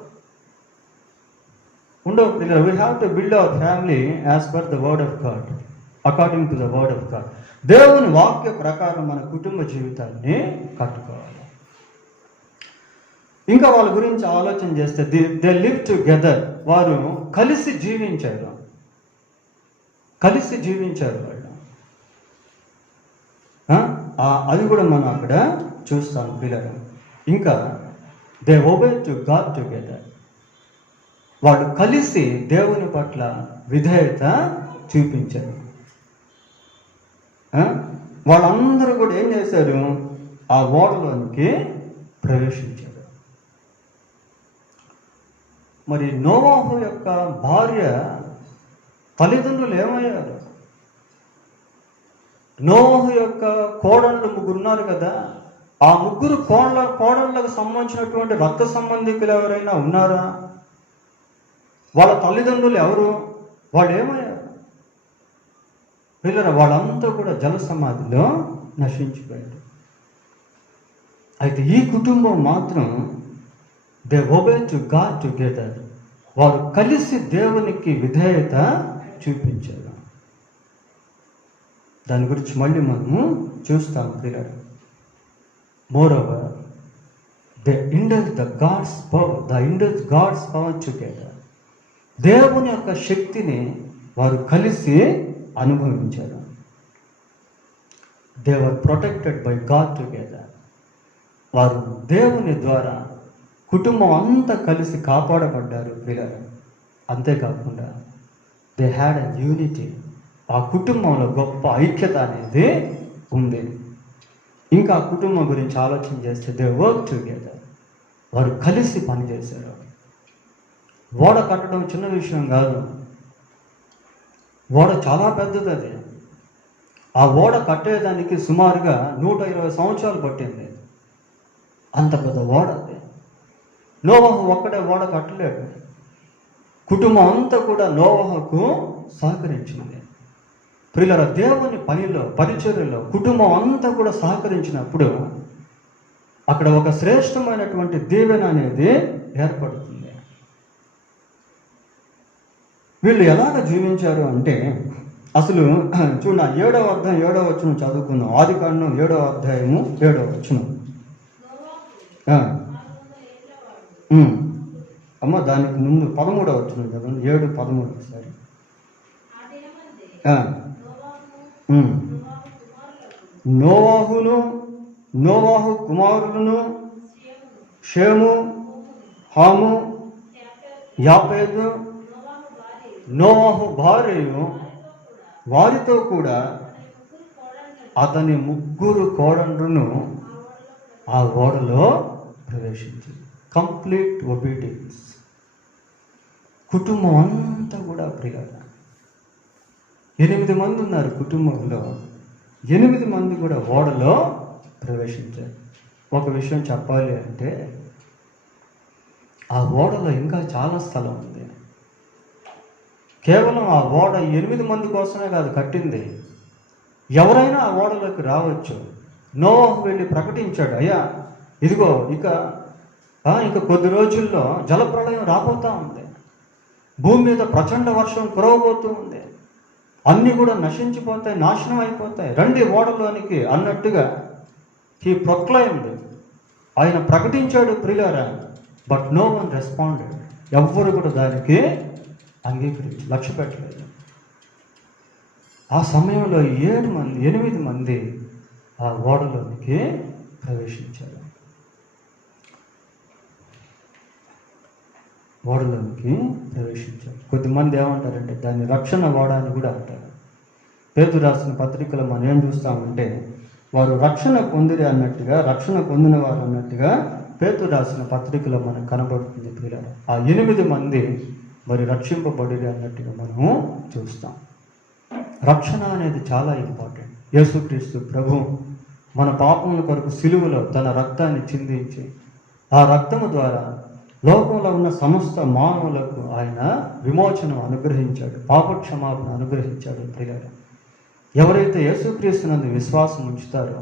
We have to build our family as per the word of God, according to the word of God. దేవుని వాక్య ప్రకారం మన కుటుంబ జీవితాన్ని కట్టుకోవాలి. ఇంకా వాళ్ళ గురించి ఆలోచన చేస్తే దే లివ్ టుగెదర్. వారు కలిసి జీవించారు వాళ్ళు. అది కూడా మనం అక్కడ చూస్తాం పిల్లలు. ఇంకా they obey to God together. వాళ్ళు కలిసి దేవుని పట్ల విధేయత చూపించారు. వాళ్ళందరూ కూడా ఏం చేశారు? ఆ ఓడలోనికి ప్రవేశించారు. మరి నోవాహు యొక్క భార్య తల్లిదండ్రులు ఏమయ్యారు? నోవాహు యొక్క కోడళ్ళు 3 ఉన్నారు కదా, ఆ 3 కోడళ్ళకు సంబంధించినటువంటి రక్త సంబంధికులు ఎవరైనా ఉన్నారా? వాళ్ళ తల్లిదండ్రులు ఎవరు? వాళ్ళు ఏమయ్యారు? పిల్లలు వాళ్ళంతా కూడా జల సమాధిలో నశించిపోయారు. అయితే ఈ కుటుంబం మాత్రం they obey to God together. వారు కలిసి దేవునికి విధేయత చూపించారు. దాని గురించి మళ్ళీ మనము చూస్తాం పిల్లలు. Moreover they indulge God's power together. దేవుని యొక్క శక్తిని వారు కలిసి అనుభవించారు. They were protected by God together. వారు దేవుని ద్వారా కుటుంబం అంతా కలిసి కాపాడబడ్డారు పిల్లలు. అంతేకాకుండా దే హ్యాడ్ ఎ యూనిటీ. ఆ కుటుంబంలో గొప్ప ఐక్యత అనేది ఉంది. ఇంకా ఆ కుటుంబం గురించి ఆలోచన చేస్తే దే వర్క్ టుగెదర్. వారు కలిసి పనిచేశారు. ఓడ కట్టడం చిన్న విషయం కాదు. ఓడ చాలా పెద్దది. అది ఆ ఓడ కట్టేదానికి సుమారుగా 120 సంవత్సరాలు పట్టింది. అంత పెద్ద ఓడ అది. నోవహు ఒక్కడే ఓడ కట్టలేడు. కుటుంబం అంతా కూడా నోవహుకు సహకరించింది. ప్రియులారా, దేవుని పనిలో, పరిచర్యలో కుటుంబం అంతా కూడా సహకరించినప్పుడు అక్కడ ఒక శ్రేష్టమైనటువంటి దీవెన అనేది ఏర్పడుతుంది. వీళ్ళు ఎలాగ జీవించారు అంటే, అసలు చూడ 7వ అధ్యాయం 7వ వచనం చదువుకుందాం. ఆదికాండం 7వ అధ్యాయము 7వ వచనం. అమ్మ దానికి ముందు 13వ వచనం చదవండి. 7:13 ఒకసారి. నోవాహు కుమారులను షేము, హాము, యాపెతు, నోవాహు భార్యయు వారితో కూడా అతని 3 కోడళ్ళను ఆ ఓడలో ప్రవేశించింది. Complete obedience. కుటుంబం అంతా కూడా ప్రియులారా 8 మంది ఉన్నారు కుటుంబంలో. 8 మంది కూడా ఓడలో ప్రవేశించారు. ఒక విషయం చెప్పాలి అంటే, ఆ ఓడలో ఇంకా చాలా స్థలం ఉంది. కేవలం ఆ ఓడ 8 మంది కోసమే కాదు కట్టింది. ఎవరైనా ఆ ఓడలోకి రావచ్చు. నోవాహు వెళ్ళి ప్రకటించాడు, అయ్యా ఇదిగో ఇక కొద్ది రోజుల్లో జలప్రళయం రాబోతూ ఉంది, భూమి మీద ప్రచండ వర్షం కురవబోతూ ఉంది, అన్నీ కూడా నశించిపోతాయి, నాశనం అయిపోతాయి, రండి ఓడలోనికి అన్నట్టుగా హీ ప్రొక్లైమ్డ్, ఆయన ప్రకటించాడు ప్రియులారా. But no one responded. ఎవ్వరు కూడా దానికి లక్ష్య పెట్టలేదు. ఆ సమయంలో 8 మంది ఆ ఓడలోనికి ప్రవేశించారు. కొద్దిమంది ఏమంటారంటే దాన్ని రక్షణ ఓడ అని కూడా అంటారు. పేతురు రాసిన పత్రికలో మనం ఏం చూస్తామంటే, వారు రక్షణ పొందిరి అన్నట్టుగా, రక్షణ పొందిన వారు అన్నట్టుగా పేతురు రాసిన పత్రికలో మనకు కనబడుతుంది పిల్లలు. ఆ 8 మంది మరి రక్షింపబడిరి అన్నట్టుగా మనము చూస్తాం. రక్షణ అనేది చాలా ఇంపార్టెంట్. యేసుక్రీస్తు ప్రభు మన పాపముల కొరకు సిలువలో తన రక్తాన్ని చిందించి, ఆ రక్తము ద్వారా లోకంలో ఉన్న సమస్త మానవులకు ఆయన విమోచనం అనుగ్రహించాడు, పాపక్షమాపణ అనుగ్రహించాడు. ప్రియులారా, ఎవరైతే యేసుక్రీస్తునందు విశ్వాసం ఉంచుతారో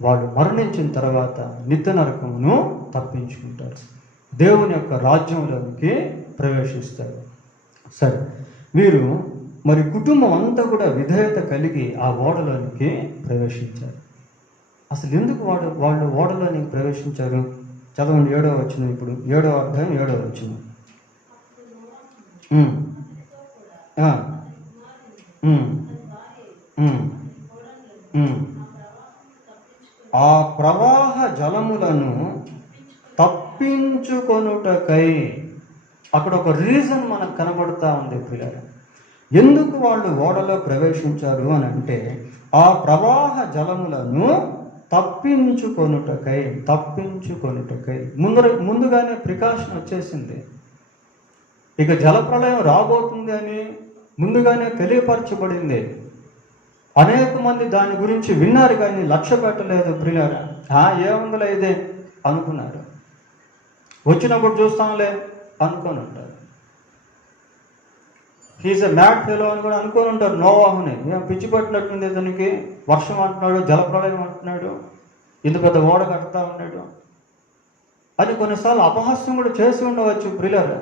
వాళ్ళు మరణించిన తర్వాత నిత్య నరకమును తప్పించుకుంటారు, దేవుని యొక్క రాజ్యంలోనికి ప్రవేశిస్తారు. సరే, వీరు మరి కుటుంబం అంతా కూడా విధేయత కలిగి ఆ ఓడలోనికి ప్రవేశించారు. అసలు ఎందుకు వాళ్ళు ఓడలోనికి ప్రవేశించారు? చదవండి 7వ వచనం. ఇప్పుడు 7వ అధ్యాయం 7వ వచనం. ఆ ప్రవాహ జలములను తప్పించుకొనుటకై, అక్కడ ఒక రీజన్ మనకు కనబడుతూ ఉంది పిల్లలు. ఎందుకు వాళ్ళు ఓడలో ప్రవేశించారు అని అంటే, ఆ ప్రవాహ జలములను తప్పించుకొనుటకై. ముందుగానే ప్రికాషన్ వచ్చేసింది. ఇక జలప్రళయం రాబోతుంది అని ముందుగానే తెలియపరచబడింది. అనేక మంది దాని గురించి విన్నారు కానీ లక్ష్య పెట్టలేదు ప్రియులారా. ఏముందిలే ఇదే అనుకున్నారు, వచ్చినప్పుడు చూస్తాంలే అనుకొని ఉంటారు. హీజ్ ఎ మ్యాడ్ ఫెలో అని కూడా అనుకొని ఉంటారు. నోవాహుని పిచ్చి పట్టినట్టుంది, ఇతనికి వర్షం అంటున్నాడు, జలప్రళయం అంటున్నాడు, ఇంత పెద్ద ఓడ కడతా ఉన్నాడు అని కొన్నిసార్లు అపహాస్యం కూడా చేసి ఉండవచ్చు ప్రియులారా.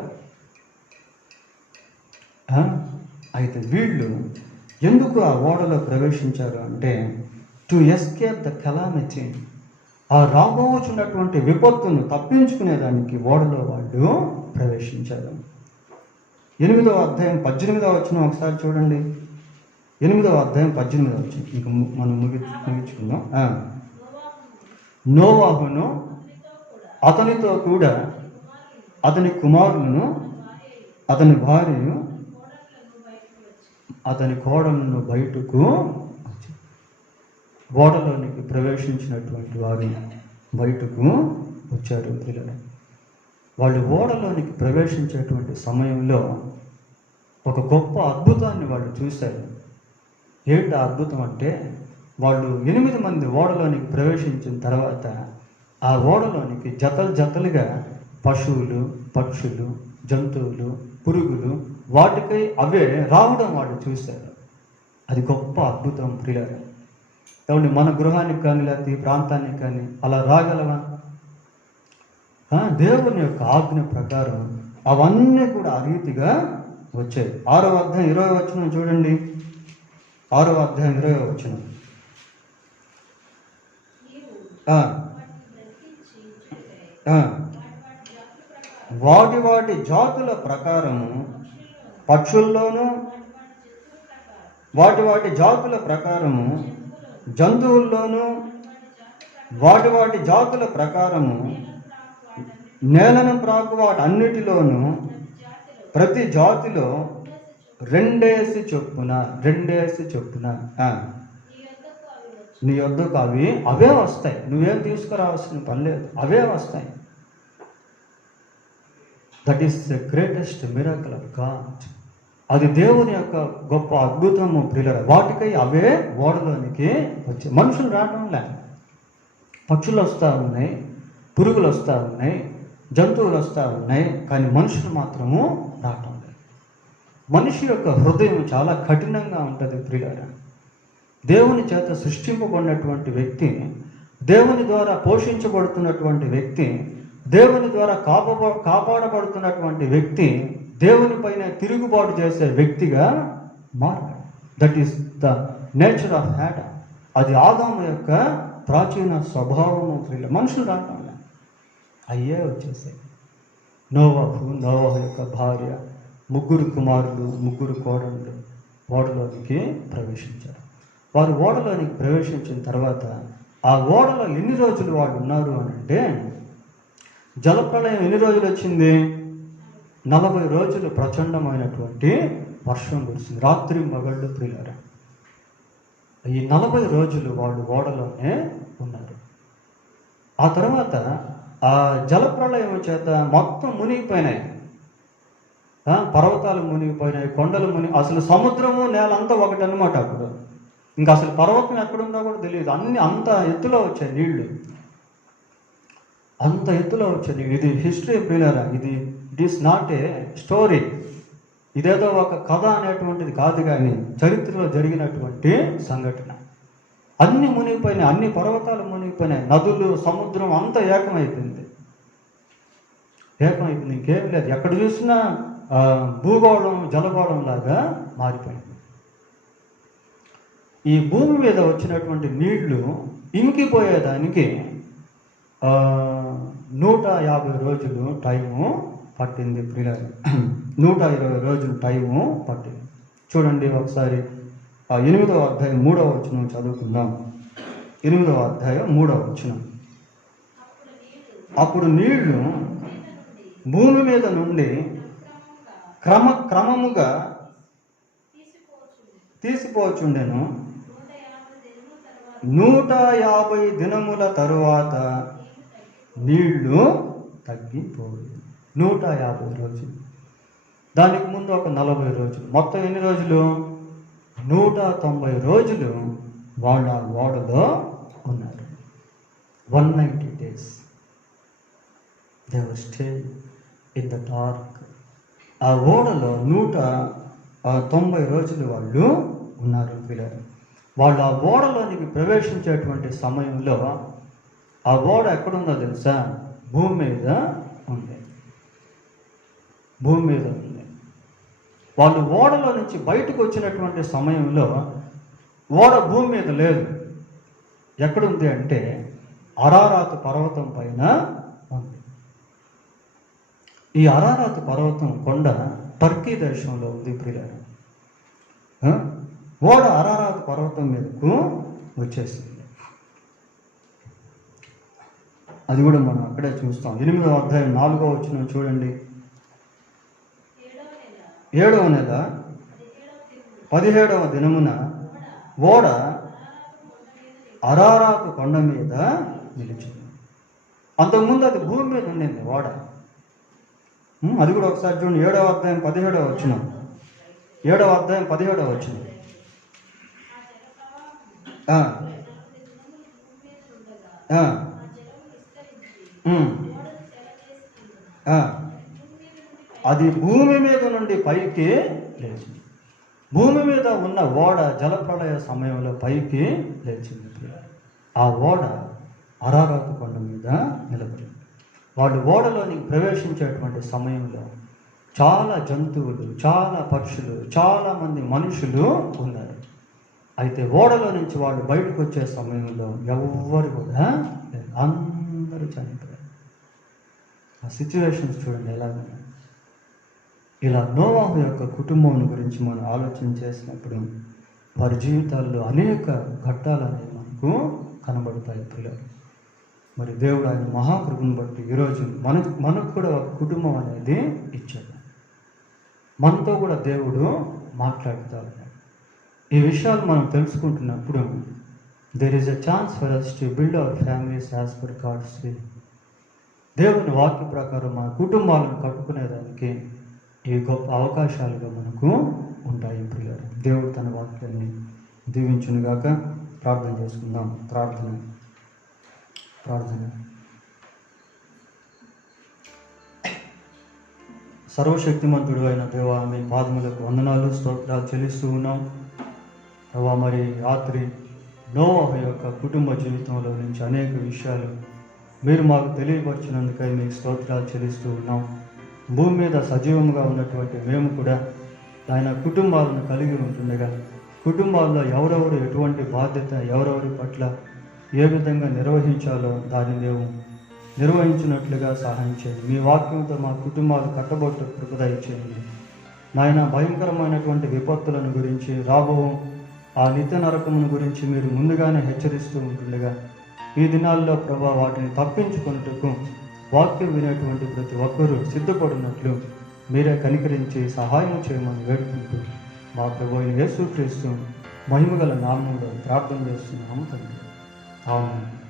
అయితే వీళ్ళు ఎందుకు ఆ ఓడలో ప్రవేశించారు అంటే, టు ఎస్కేప్ ద కెలామిటీ, ఆ రాబోచున్నటువంటి విపత్తును తప్పించుకునేదానికి ఓడలో వాళ్ళు ప్రవేశించారు. 8వ అధ్యాయం 18వ వచనం ఒకసారి చూడండి. 8వ అధ్యాయం 18వ వచనం. ఇంక మనం ముగించుకుందాం. నోవాహును అతనితో కూడా అతని కుమారులను అతని భార్యను అతని కోడలను బయటకు ఓడలోనికి ప్రవేశించినటువంటి వారు బయటకు వచ్చారు. పిల్లలు వాళ్ళు ఓడలోనికి ప్రవేశించేటువంటి సమయంలో ఒక గొప్ప అద్భుతాన్ని వాళ్ళు చూశారు. ఏంటి అద్భుతం అంటే, వాళ్ళు 8 మంది ఓడలోనికి ప్రవేశించిన తర్వాత ఆ ఓడలోనికి జతలుగా పశువులు, పక్షులు, జంతువులు, పురుగులు వాటికై అవే రావడం వాళ్ళు చూశారు. అది గొప్ప అద్భుతం ప్రియులారా. కాబట్టి మన గృహానికి కానీ లేకపోతే ఈ ప్రాంతానికి కానీ అలా రాగలవా? దేవుని యొక్క ఆజ్ఞ ప్రకారం అవన్నీ కూడా ఆ రీతిగా వచ్చాయి. 6వ అధ్యాయం 20వ వచనం చూడండి. 6వ అధ్యాయం 20వ వచనం. వాటి జాతుల ప్రకారము పక్షుల్లోనూ, వాటి జాతుల ప్రకారము జంతువుల్లోనూ, వాటి జాతుల ప్రకారము నేలను ప్రాకు వాటన్నిటిలోనూ ప్రతి జాతిలో 2 చొప్పున నీ యొద్దకు అవే వస్తాయి. నువ్వేం తీసుకురావాల్సిన పని లేదు, అవే వస్తాయి. That is the greatest miracle of God. అది దేవుని యొక్క గొప్ప అద్భుతము ప్రియుల. వాటికై అవే ఓడలోనికి వచ్చాయి. మనుషులు రావడం లే. పక్షులు వస్తూ ఉన్నాయి, పురుగులు వస్తూ ఉన్నాయి, జంతువులు వస్తూ ఉన్నాయి, కానీ మనుషులు మాత్రము రావటం లేదు. మనిషి యొక్క హృదయం చాలా కఠినంగా ఉంటుంది ప్రియులారా. దేవుని చేత సృష్టింపబడినటువంటి వ్యక్తి, దేవుని ద్వారా పోషించబడుతున్నటువంటి వ్యక్తి, దేవుని ద్వారా కాపాడబడుతున్నటువంటి వ్యక్తి దేవుని పైన తిరుగుబాటు చేసే వ్యక్తిగా మారాడు. That is the nature of Adam. అది ఆదాము యొక్క ప్రాచీన స్వభావము ప్రియుల. మనుషులు రావటం అయ్యే వచ్చేసాయి. నోవహు యొక్క భార్య, 3 కుమారులు, 3 కోడళ్ళు ఓడలోనికి ప్రవేశించారు. వారు ఓడలోనికి ప్రవేశించిన తర్వాత ఆ ఓడలో ఎన్ని రోజులు వాళ్ళు ఉన్నారు అని అంటే, జలప్రళయం ఎన్ని రోజులు వచ్చింది? 40 రోజులు ప్రచండమైనటువంటి వర్షం కురిసింది, రాత్రి మగళ్ళు ప్రియులారా. ఈ 40 రోజులు వాళ్ళు ఓడలోనే ఉన్నారు. ఆ తర్వాత ఆ జలప్రళయం చేత మొత్తం మునిగిపోయినాయి. పర్వతాలు మునిగిపోయినాయి, కొండలు అసలు సముద్రము నేలంతా ఒకటి అనమాట. అప్పుడు ఇంకా అసలు పర్వతం ఎక్కడుందో కూడా తెలియదు. అంత ఎత్తులో వచ్చాయి నీళ్లు, అంత ఎత్తులో వచ్చాయి. ఇది హిస్టరీ ప్రియులారా. It is not a story. ఇదేదో ఒక కథ అనేటువంటిది కాదు, కానీ చరిత్రలో జరిగినటువంటి సంఘటన. అన్ని మునిగిపోయినాయి, అన్ని పర్వతాలు మునిగిపోయినాయి, నదులు, సముద్రం అంతా ఏకమైపోయింది. ఇంకేం లేదు. ఎక్కడ చూసినా భూగోళం జలగోళం లాగా మారిపోయింది. ఈ భూమి మీద వచ్చినటువంటి నీళ్లు ఇంకిపోయేదానికి 150 రోజులు టైము పట్టింది ప్రియులారా. 120 రోజులు టైము పట్టింది. చూడండి ఒకసారి 8వ అధ్యాయం 3వ వచనం చదువుకుందాం. 8వ అధ్యాయం 3వ వచనం. అప్పుడు నీళ్లు భూమి మీద నుండి క్రమముగా తీసిపోచుండెను. 150 దినముల తరువాత నీళ్లు తగ్గిపోయి. 150 రోజులు. దానికి ముందు ఒక 40 రోజులు. మొత్తం ఎన్ని రోజులు? 190 రోజులు వాళ్ళ ఓడలో ఉన్నారు. 190 days they were still in the dark. ఆ ఓడలో 190 రోజులు వాళ్ళు ఉన్నారు పిల్లలు. వాళ్ళు ఆ ఓడలోనికి ప్రవేశించేటువంటి సమయంలో ఆ ఓడ ఎక్కడుందో తెలుసా? భూమి మీద ఉంది. వాళ్ళు ఓడలో నుంచి బయటకు వచ్చినటువంటి సమయంలో ఓడ భూమి మీద లేదు. ఎక్కడుంది అంటే అరారాతు పర్వతం పైన ఉంది. ఈ అరారాతు పర్వతం కొండ టర్కీ దేశంలో ఉంది ప్రియులారా. ఓడ అరారాతు పర్వతం మీదకు వచ్చేసింది. అది కూడా మనం అక్కడే చూస్తాం. 8వ అధ్యాయం 4వ వచనం చూడండి. 7వ నెల 17వ దినమున ఓడ అరారాతు కొండ మీద నిలిచింది. అంతకుముందు అది భూమి మీద ఉండింది ఓడ. అది కూడా ఒకసారి చూడండి. 7వ అధ్యాయం 17వ వచనం. 7వ అధ్యాయం 17వ వచనం. అది భూమి మీద నుండి పైకి లేచింది. భూమి మీద ఉన్న ఓడ జలప్రళయ సమయంలో పైకి లేచింది. ఆ ఓడ అరారాతు కొండ మీద నిలబడింది. వాళ్ళు ఓడలోనికి ప్రవేశించేటువంటి సమయంలో చాలా జంతువులు, చాలా పక్షులు, చాలామంది మనుషులు ఉన్నారు. అయితే ఓడలో నుంచి వాళ్ళు బయటకు వచ్చే సమయంలో ఎవ్వరు కూడా లేరు. అందరూ చనిపోయారు. ఆ సిచ్యువేషన్స్ చూడండి ఎలాగైనా. ఇలా నోవాహు యొక్క కుటుంబం గురించి మనం ఆలోచన చేసినప్పుడు వారి జీవితాల్లో అనేక ఘట్టాలు అనేవి మనకు కనబడతాయి పిల్లలు. మరి దేవుడు ఆయన మహాకృపను బట్టి ఈరోజు మనకు కూడా ఒక కుటుంబం అనేది ఇచ్చాడు. మనతో కూడా దేవుడు మాట్లాడుతూ ఉన్నాడు. ఈ విషయాలు మనం తెలుసుకుంటున్నప్పుడు there is a chance for us to build our families as per God's will. దేవుని వాక్య ప్రకారం మన కుటుంబాలను కట్టుకునేదానికి ఈ గొప్ప అవకాశాలుగా మనకు ఉంటాయి ప్రియులారా. దేవుడు తన వాక్యాన్ని దీవించునుగాక. ప్రార్థన చేసుకుందాం. ప్రార్థన. సర్వశక్తిమంతుడు అయిన దేవా, మీ పాదములకు వందనాలు, స్తోత్రాలు చెల్లిస్తూ ఉన్నాం ప్రభా. మరి రాత్రి నోవహు యొక్క కుటుంబ జీవితంలో నుంచి అనేక విషయాలు మీరు మాకు తెలియపరిచినందుకై మీకు స్తోత్రాలు చెల్లిస్తూ ఉన్నాం. భూమి మీద సజీవంగా ఉన్నటువంటి మేము కూడా ఆయన కుటుంబాలను కలిగి ఉంటుండగా, కుటుంబాల్లో ఎవరెవరు ఎటువంటి బాధ్యత ఎవరెవరి పట్ల ఏ విధంగా నిర్వహించాలో దాన్ని మేము నిర్వహించినట్లుగా సహాయం చేయండి. మీ వాక్యంతో మా కుటుంబాలు కట్టబొట్టు కృపదయ చేయండి నాయన. భయంకరమైనటువంటి విపత్తులను గురించి, రాబో ఆ నిత్య నరకమును గురించి మీరు ముందుగానే హెచ్చరిస్తూ ఉంటుండగా, ఈ దినాల్లో ప్రభా వాటిని తప్పించుకొనుటకు వాక్యం వినేటువంటి ప్రతి ఒక్కరూ సిద్ధపడినట్లు మీరే కనికరించి సహాయం చేయమని వేడుకుంటూ మా ప్రభు అయిన యేసుక్రీస్తు మహిమగల నామములో ప్రార్థన చేస్తున్నాము తండ్రి. ఆమేన్.